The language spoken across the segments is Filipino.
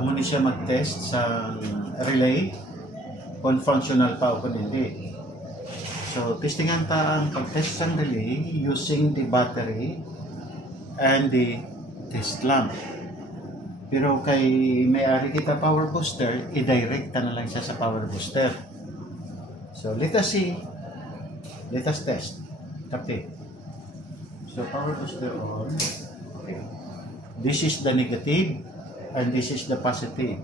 amo ni siya mag-test sa relay kung functional pa o kung hindi. So, testingan ta ang pag-test ng relay using the battery and the test lamp. Pero kay may-ari kita power booster, i-direct na lang siya sa power booster. So, let us see. Let us test. Okay. So, power booster on. Okay. This is the negative and this is the positive.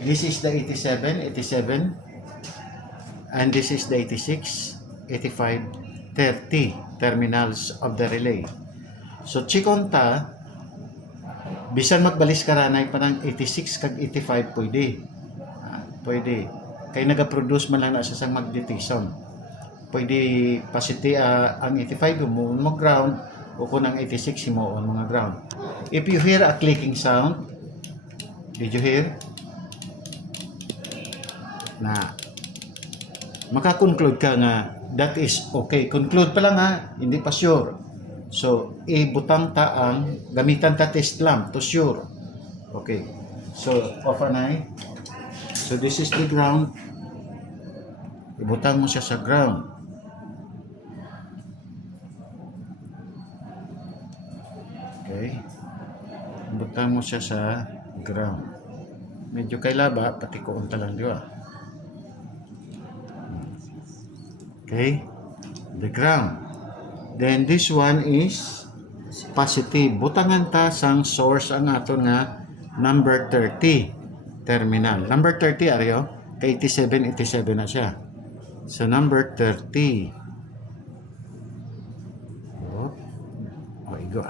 This is the 87, and this is the 86, 85, 30 terminals of the relay. So, chikon ta, bisan magbalis karanay pa ng 86 kag 85 pwede. Pwede. Kaya nagaproduce man lang na sa magnetism. Pwede pasiti ang 85 mo ground o kung ang 86 mo on mga ground. If you hear a clicking sound, did you hear? Na makakonclude ka nga that is okay. Conclude pa lang ha, hindi pa sure. So, ibutang ta ang gamitan ta test lamp to sure. Okay. So, off an eye. So, this is the ground. Ibutang mo siya sa ground. Okay. Ibutang mo siya sa ground. Medyo kay laba, pati ko unta lang, di ba? Okay. The ground. Then this one is positive. Butangan ta sang source ang aton nga number 30 terminal. Number 30 aryo kay 87 na siya. So number 30. Igo.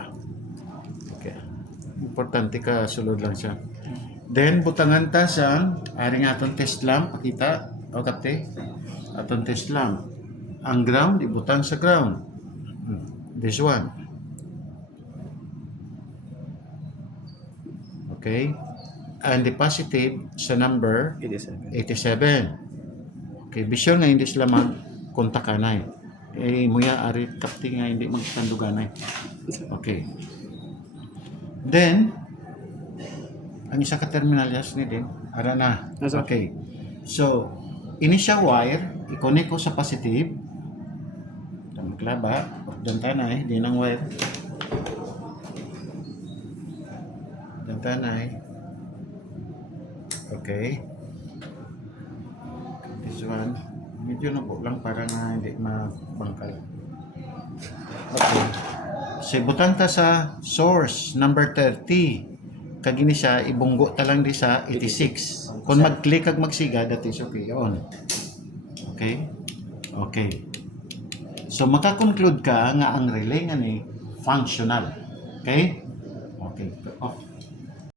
Okay. Importante ka sulod lang siya. Then butangan ta sang aring aton test lamp, pakita. O kapte. Aton test lamp. Ang ground ibutang sa ground. This one. Okay. And the positive sa number 87. Okay. Bisyon nga hindi sila magkontakanay. Muya ari kapti nga hindi magtanduganay. Okay. Then, ang isa ka terminal yas ni din. Ara na. Okay. So, ini siya wire. I-connect ko sa positive. Maglaba, dantanay, di ng wire. Dantanay. Okay. This one, medyo nubo lang para na hindi mabangkal. Okay. So, butang ta sa source, number 30. Kagini siya, ibunggo ta lang di sa 86. Kung mag-click kag magsiga, that is okay. On. Okay? Okay. So, makakonclude ka nga ang relay nga ni functional. Okay? Okay. Off.